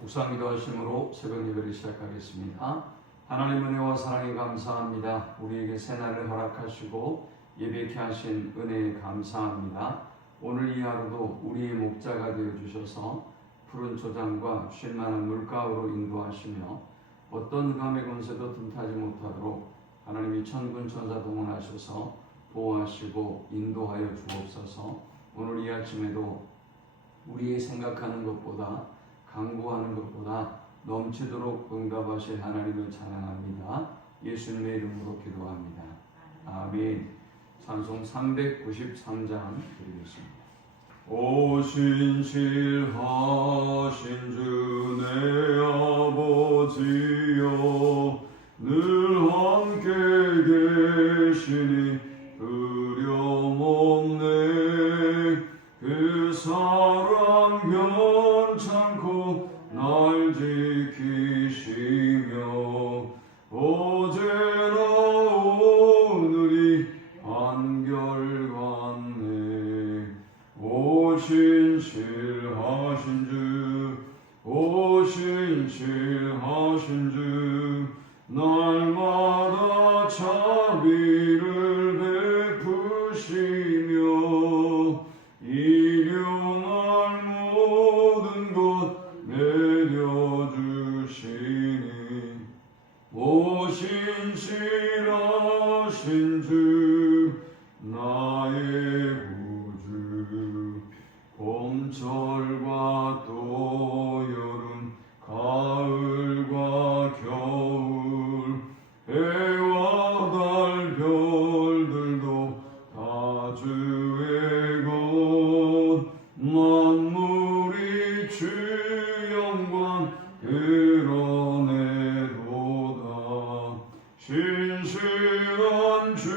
묵상기도 하심으로 새벽 예배를 시작하겠습니다. 하나님 은혜와 사랑에 감사합니다. 우리에게 새날을 허락하시고 예배케 하신 은혜에 감사합니다. 오늘 이 하루도 우리의 목자가 되어주셔서 푸른 초장과 쉴만한 물가로 인도하시며 어떤 흑암의 권세도 틈타지 못하도록 하나님이 천군 천사 동원하셔서 보호하시고 인도하여 주옵소서. 오늘 이 아침에도 우리의 생각하는 것보다 강구하는 것보다 넘치도록 응답하실 하나님을 찬양합니다. 예수님의 이름으로 기도합니다. 아멘. 찬송 393장 드리겠습니다. 오 신실하신 주 내 아버지여 늘 함께 계시니 두려움없네. 그 사랑 변찮고 날 지키시며 어제나 오늘이 한결같네. 오 신실하신 주, 오 신실하신 주, 날마다 자비를 베푸시며 일용할 모든 것 내려주시니. 오 신실하신 주 나의 구주. 봄철과 또 여름 가을과 겨울 해와 달 별들도 다 주의 것. 만물이 주 영광 드러내도다. 신실한 주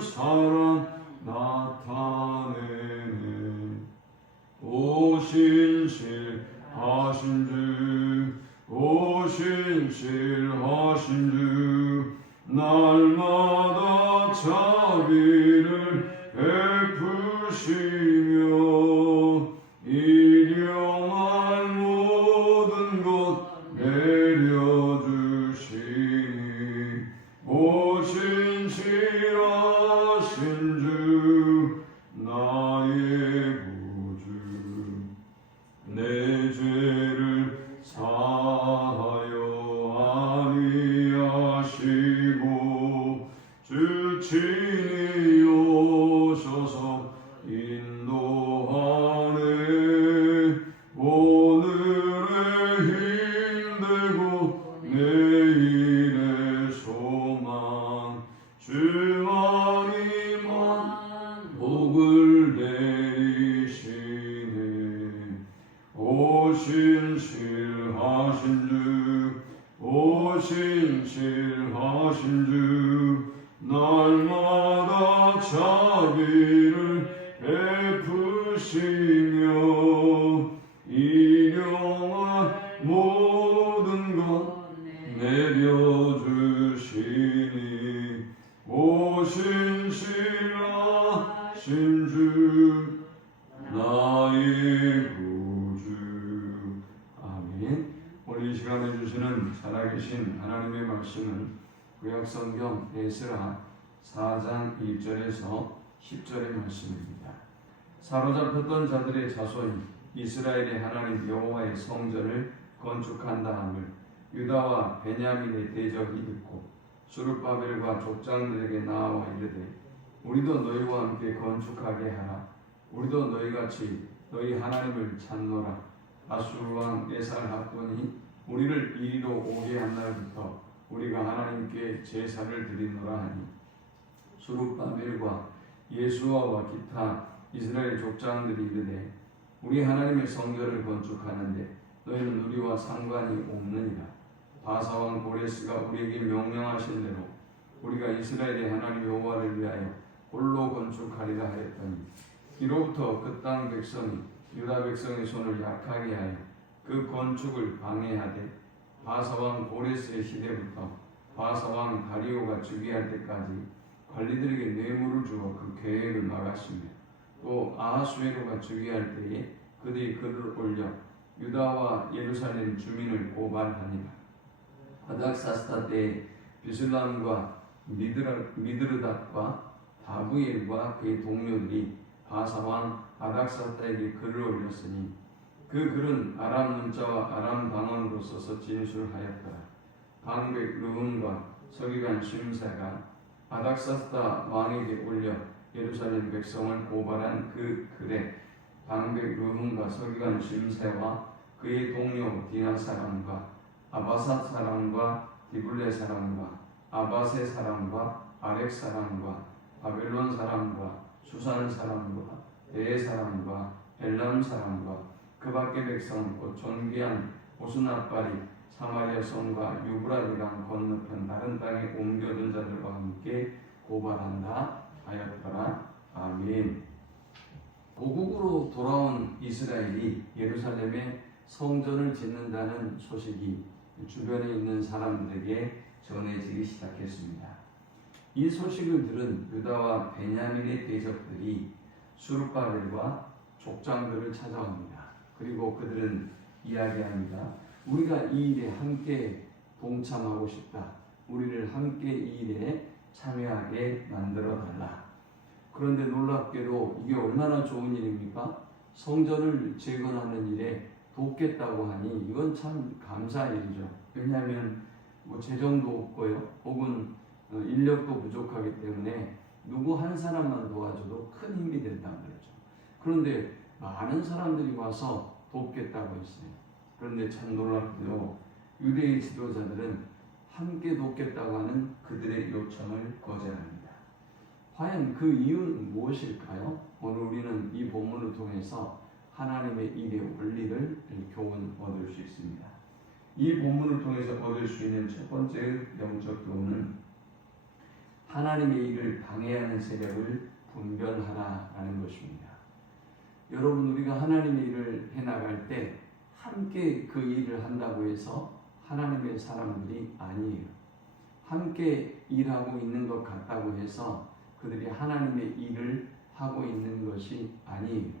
사랑 나타내네. 오 신실하신 주, 오 신실하신 주, 날마다 자비를 베푸시며 일용할 모든 것 내려주시니. 오 신실하신 주 나의 구주. 내 죄를 사하여 아니하시고 주 친히 오셔서 인도하네. 오늘의 힘되고 내일의 소망 주만이만 복을 내리시네. 오 신실하신 주, 오 신실하신 주, 날마다 자비를 베푸시며 일용할 모든 것 내려주시니. 오 신실하신 주 나의 구주. 아멘. 오늘 이 시간에 주시는 살아계신 하나님의 말씀은 구약성경 에스라 4장 1절에서 10절의 말씀입니다. 사로잡혔던 자들의 자손이 이스라엘의 하나님 여호와의 성전을 건축한다 함을 유다와 베냐민의 대적이 듣고 스룹바벨과 족장들에게 나와 이르되 우리도 너희와 함께 건축하게 하라. 우리도 너희같이 너희 하나님을 찾노라. 아수르 왕 에살핫돈이 우리를 이리로 오게 한 날부터 우리가 하나님께 제사를 드리노라 하니 스룹바벨과 예수아와 기타 이스라엘 족장들이 이르되 우리 하나님의 성전을 건축하는데 너희는 우리와 상관이 없느니라. 바사왕 고레스가 우리에게 명령하신 대로 우리가 이스라엘의 하나님 여호와를 위하여 홀로 건축하리라 하였더니 이로부터 그 땅 백성이 유다 백성의 손을 약하게 하여 그 건축을 방해하되 바사왕 고레스의 시대부터 바사왕 다리오가 즉위할 때까지 관리들에게 뇌물을 주어 그 계획을 막았으며 또 아하수에로가 즉위할 때에 그들이 그를 올려 유다와 예루살렘 주민을 고발하니라. 아닥사스다 때 비슬람과 미드르닷과 다부엘과 그의 동료들이 바사왕 아닥사스다에게 글을 올렸으니 그 글은 아람 문자와 아람 방언으로 써서 진술하였더라. 방백 르훔과 서기관 심사가 아닥사스다 왕에게 올려 예루살렘 백성을 고발한 그 글에 방백 르훔과 서기관 심세와 그의 동료 디나 사람과 아바삿 사람과 디블레 사람과 아바세 사람과 아렉 사람과 바벨론 사람과 수산 사람과 대 사람과 엘람 사람과 그 밖의 백성 곧 존귀한 오스나발이 사마리아 성과 유브라디강 건너편 다른 땅에 옮겨둔 자들과 함께 고발한다 하였더라. 아멘. 고국으로 돌아온 이스라엘이 예루살렘에 성전을 짓는다는 소식이 주변에 있는 사람들에게 전해지기 시작했습니다. 이 소식을 들은 유다와 베냐민의 대적들이 수르바벨과 족장들을 찾아옵니다. 그리고 그들은 이야기합니다. 우리가 이 일에 함께 동참하고 싶다. 우리를 함께 이 일에 참여하게 만들어 달라. 그런데 놀랍게도 이게 얼마나 좋은 일입니까? 성전을 재건하는 일에 돕겠다고 하니 이건 참 감사한 일이죠. 왜냐하면 재정도 없고요, 혹은 인력도 부족하기 때문에 누구 한 사람만 도와줘도 큰 힘이 된다는 거죠. 그런데 많은 사람들이 와서 돕겠다고 했어요. 그런데 참 놀랍게도 유대의 지도자들은 함께 돕겠다고 하는 그들의 요청을 거절합니다. 과연 그 이유는 무엇일까요? 오늘 우리는 이 본문을 통해서 하나님의 일의 원리를 교훈 얻을 수 있습니다. 이 본문을 통해서 얻을 수 있는 첫 번째 영적 교훈은 하나님의 일을 방해하는 세력을 분별하라라는 것입니다. 여러분, 우리가 하나님의 일을 해나갈 때 함께 그 일을 한다고 해서 하나님의 사람들이 아니에요. 함께 일하고 있는 것 같다고 해서 그들이 하나님의 일을 하고 있는 것이 아니에요.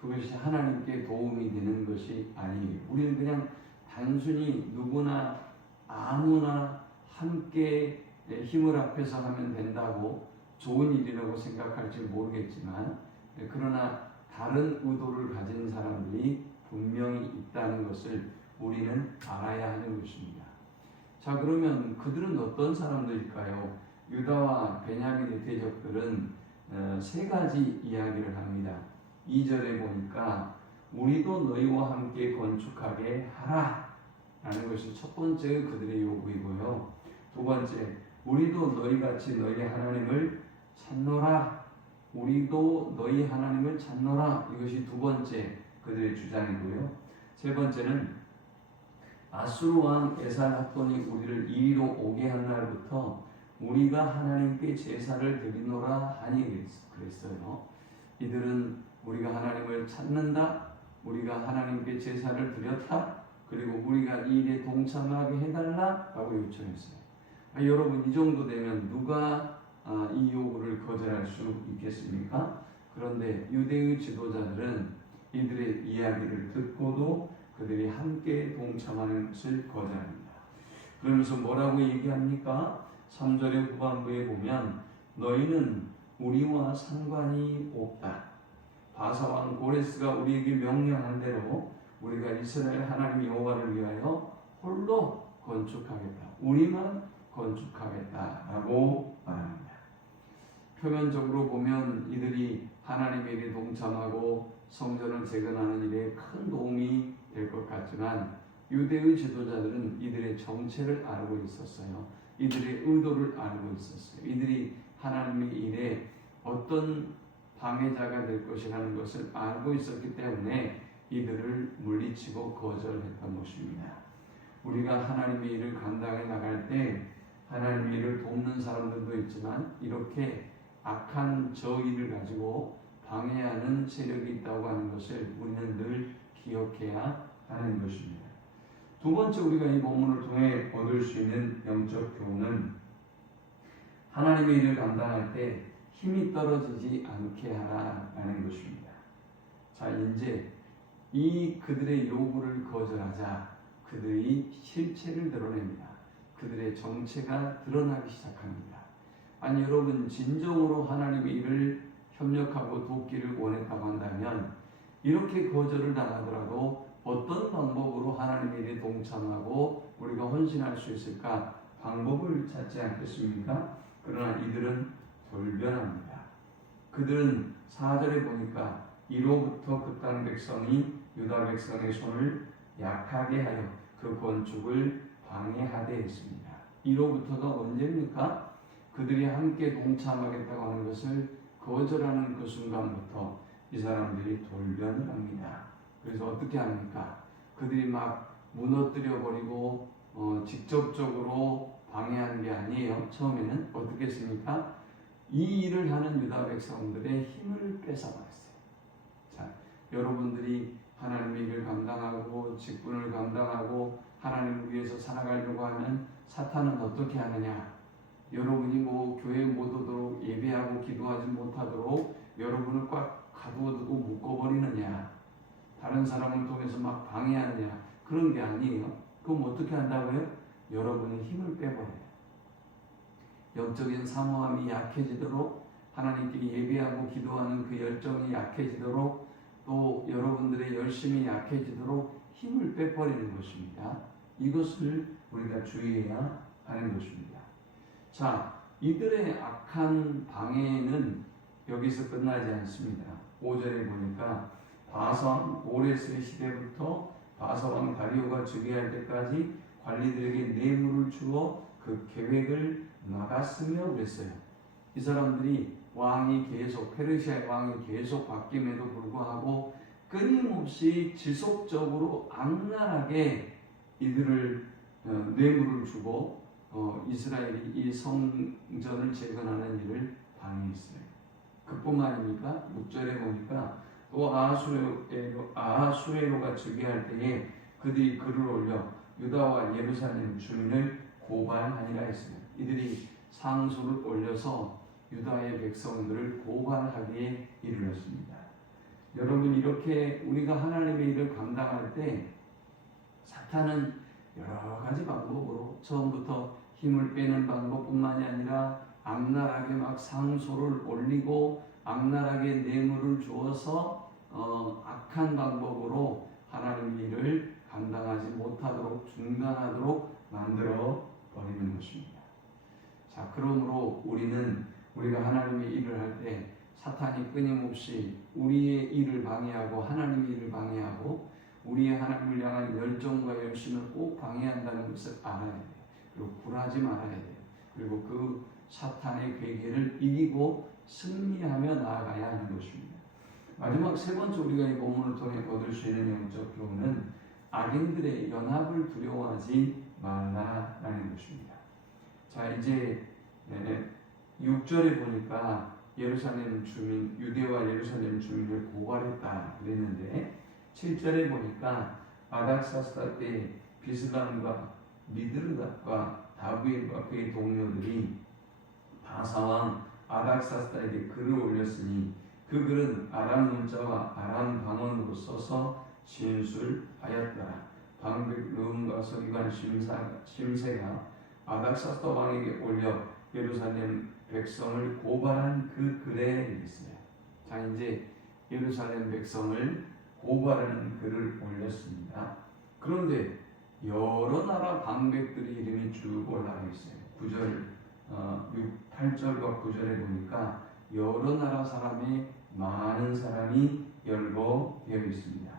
그것이 하나님께 도움이 되는 것이 아니에요. 우리는 그냥 단순히 누구나 아무나 함께 힘을 합해서 하면 된다고 좋은 일이라고 생각할지 모르겠지만, 그러나 다른 의도를 가진 사람들이 분명히 있다는 것을 우리는 알아야 하는 것입니다. 자, 그러면 그들은 어떤 사람들일까요? 유다와 베냐민의 대적들은 세 가지 이야기를 합니다. 2절에 보니까 우리도 너희와 함께 건축하게 하라 라는 것이 첫 번째 그들의 요구이고요. 두 번째, 우리도 너희같이 너희 하나님을 찾노라. 우리도 너희 하나님을 찾노라. 이것이 두 번째 그들의 주장이고요. 세 번째는 아수르 왕 에살핫돈이 우리를 이리로 오게 한 날부터 우리가 하나님께 제사를 드리노라 하니 그랬어요. 이들은 우리가 하나님을 찾는다, 우리가 하나님께 제사를 드렸다, 그리고 우리가 이 일에 동참하게 해달라라고 요청했어요. 여러분, 이 정도 되면 누가 이 요구를 거절할 수 있겠습니까? 그런데 유대의 지도자들은 이들의 이야기를 듣고도 그들이 함께 동참하는 것을 거절합니다. 그러면서 뭐라고 얘기합니까? 3절의 후반부에 보면 너희는 우리와 상관이 없다. 바사왕 고레스가 우리에게 명령한 대로 우리가 이스라엘 하나님 여호와를 위하여 홀로 건축하겠다. 우리만 건축하겠다라고 말합니다. 표면적으로 보면 이들이 하나님의 일에 동참하고 성전을 재건하는 일에 큰 도움이 될 것 같지만 유대의 지도자들은 이들의 정체를 알고 있었어요. 이들의 의도를 알고 있었어요. 이들이 하나님의 일에 어떤 방해자가 될 것이라는 것을 알고 있었기 때문에 이들을 물리치고 거절했던 것입니다. 우리가 하나님의 일을 감당해 나갈 때 하나님의 일을 돕는 사람들도 있지만 이렇게 악한 저 일을 가지고 방해하는 세력이 있다고 하는 것을 우리는 늘 기억해야 하는 것입니다. 두 번째, 우리가 이 본문을 통해 얻을 수 있는 영적 교훈은 하나님의 일을 감당할 때 힘이 떨어지지 않게 하라라는 것입니다. 자, 이제 이 그들의 요구를 거절하자 그들의 실체를 드러냅니다. 그들의 정체가 드러나기 시작합니다. 아니 여러분, 진정으로 하나님의 일을 협력하고 돕기를 원했다고 한다면 이렇게 거절을 당하더라도 어떤 방법으로 하나님의 일에 동참하고 우리가 헌신할 수 있을까? 방법을 찾지 않겠습니까? 그러나 이들은 돌변합니다. 그들은 4절에 보니까 이로부터 그 땅 백성이 유다 백성의 손을 약하게 하여 그 건축을 방해하되 했습니다. 이로부터가 언제입니까? 그들이 함께 동참하겠다고 하는 것을 거절하는 그 순간부터 이 사람들이 돌변을 합니다. 그래서 어떻게 합니까? 그들이 막 무너뜨려 버리고 직접적으로 방해하는 게 아니에요. 처음에는 어떻게 했습니까? 이 일을 하는 유다 백성들의 힘을 뺏어버렸어요. 자, 여러분들이 하나님의 일을 감당하고 직분을 감당하고 하나님을 위해서 살아가려고 하면 사탄은 어떻게 하느냐? 여러분이 교회에 못 오도록 예배하고 기도하지 못하도록 여러분을 꽉 가두어두고 묶어버리느냐? 다른 사람을 통해서 막 방해하느냐? 그런 게 아니에요. 그럼 어떻게 한다고요? 여러분의 힘을 빼버려요. 영적인 사모함이 약해지도록, 하나님께 예배하고 기도하는 그 열정이 약해지도록, 또 여러분들의 열심이 약해지도록 힘을 빼버리는 것입니다. 이것을 우리가 주의해야 하는 것입니다. 자, 이들의 악한 방해는 여기서 끝나지 않습니다. 5절에 보니까 바사왕 고레스의 시대부터 바사왕 다리오가 즉위할 때까지 관리들에게 뇌물을 주어 그 계획을 막았으며 그랬어요. 이 사람들이 페르시아의 왕이 계속 바뀜에도 불구하고 끊임없이 지속적으로 악랄하게 이들을 뇌물을 주고 이스라엘이 이 성전을 재건하는 일을 방해했어요. 그뿐만 아닙니까? 6절에 보니까 또 아하수에로가 즉위할 때에 그들이 글을 올려 유다와 예루살렘 주민을 고발하니라 했으며, 이들이 상소를 올려서 유다의 백성들을 고발하기에 이르렀습니다. 여러분, 이렇게 우리가 하나님의 일을 감당할 때 사탄은 여러 가지 방법으로 처음부터 힘을 빼는 방법뿐만이 아니라 악랄하게 막 상소를 올리고 악랄하게 뇌물을 주어서 악한 방법으로 하나님의 일을 감당하지 못하도록 중단하도록 만들어 버리는 것입니다. 자, 그러므로 우리가 하나님의 일을 할 때 사탄이 끊임없이 우리의 일을 방해하고 하나님의 일을 방해하고 우리의 하나님을 향한 열정과 열심을 꼭 방해한다는 것을 알아야 돼요. 그리고 굴하지 말아야 돼요. 그리고 그 사탄의 괴계를 이기고 승리하며 나아가야 하는 것입니다. 마지막 세 번째 우리가 이 본문을 통해 얻을 수 있는 영적 교훈은 악인들의 연합을 두려워하지 말라라는 것입니다. 자, 이제 6절에 보니까 유대와 예루살렘 주민을 고발했다 그랬는데 7절에 보니까 아닥사스다 때 비스람과 미드르닷과 다윗과 그의 동료들이 바사왕 아닥사스다에게 글을 올렸으니 그 글은 아람 문자와 아람 방언으로 써서 진술하였더라. 방백 르움과 서기관 심세가 아닥사스다 왕에게 올려 예루살렘 백성을 고발한 그 글에 있어요. 자, 이제 예루살렘 백성을 고발하는 글을 올렸습니다. 그런데 여러 나라 방백들의 이름이 쭉 올라가 있어요. 8절과 9절에 보니까 여러 나라 사람이 많은 사람이 열거되어 있습니다.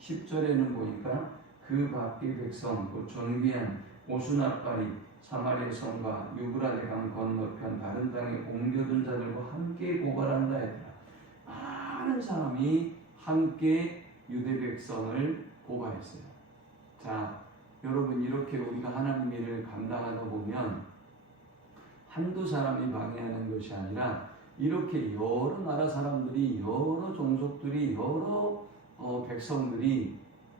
10절에는 보니까 그 밖의 백성, 또 존귀한 오수나파리 사마리아 성과 유브라데 강 건너편 다른 땅에 옮겨둔 자들과 함께 고발한다 했더라. 많은 사람이 함께 유대 백성을 고발했어요. 자, 여러분, 이렇게 우리가 하나님의 일을 감당하다 보면 한두 사람이 방해하는 것이 아니라 이렇게 여러 나라 사람들이, 여러 종족들이, 여러 백성들이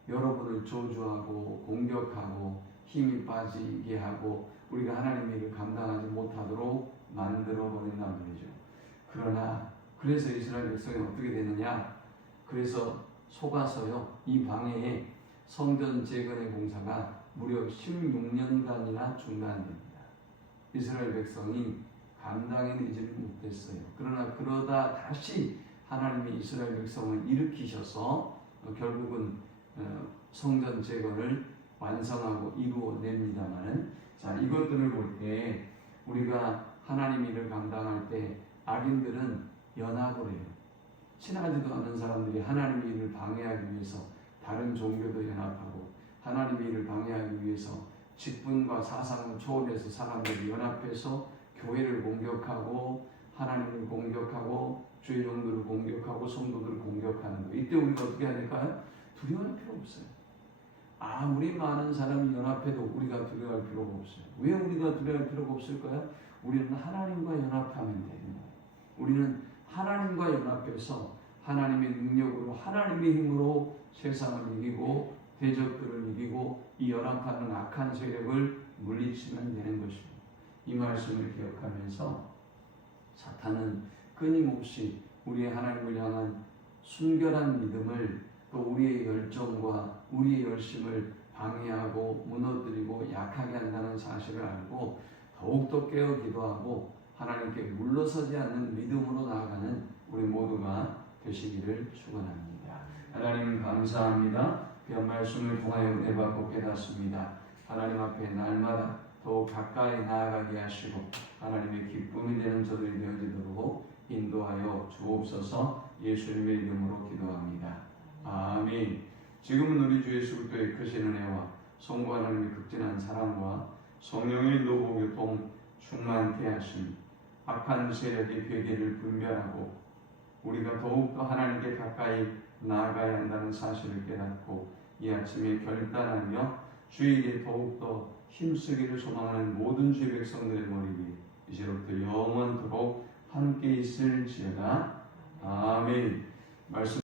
여러분을 저주하고 공격하고 힘이 빠지게 하고 우리가 하나님의 일을 감당하지 못하도록 만들어버린다는 말이죠. 그래서 이스라엘 백성이 어떻게 되느냐? 그래서 속아서요 이 방해에 성전 재건의 공사가 무려 16년간이나 중단됩니다. 이스라엘 백성이 감당해내지를 못했어요. 그러다 다시 하나님이 이스라엘 백성을 일으키셔서 결국은 성전 재건을 완성하고 이루어냅니다만, 자, 이것들을 볼 때 우리가 하나님 일을 감당할 때 악인들은 연합을 해요. 친하지도 않은 사람들이 하나님 일을 방해하기 위해서 다른 종교도 연합하고, 하나님 일을 방해하기 위해서 직분과 사상을 초월해서 사람들이 연합해서 교회를 공격하고 하나님을 공격하고 주의 종들을 공격하고 성도들을 공격하는 거. 이때 우리가 어떻게 해야 될까요? 두려워할 필요 없어요. 아무리 많은 사람이 연합해도 우리가 두려워할 필요가 없어요. 왜 우리가 두려워할 필요가 없을까요? 우리는 하나님과 연합하면 되는 거예요. 우리는 하나님과 연합해서 하나님의 능력으로, 하나님의 힘으로 세상을 이기고 대적들을 이기고 이 연합하는 악한 세력을 물리치면 되는 것입니다. 이 말씀을 기억하면서 사탄은 끊임없이 우리의 하나님을 향한 순결한 믿음을, 또 우리의 열정과 우리의 열심을 방해하고 무너뜨리고 약하게 한다는 사실을 알고 더욱더 깨어 기도하고 하나님께 물러서지 않는 믿음으로 나아가는 우리 모두가 되시기를 축원합니다. 하나님 감사합니다. 그 말씀을 통하여 은혜 받고 깨닫습니다. 하나님 앞에 날마다 더욱 가까이 나아가게 하시고 하나님의 기쁨이 되는 저들이 되어지도록 인도하여 주옵소서. 예수님의 이름으로 기도합니다. 아멘. 지금은 우리 주 예수 그리스도의 크신 은혜와 성부 하나님의 극진한 사랑과 성령의 노보교통 충만케 하심, 악한 세력의 괴계를 분별하고 우리가 더욱더 하나님께 가까이 나아가야 한다는 사실을 깨닫고 이 아침에 결단하며 주에게 더욱더 힘쓰기를 소망하는 모든 주의 백성들의 머리 위에 이제부터 영원토록 함께 있을지어다. 아멘. 말씀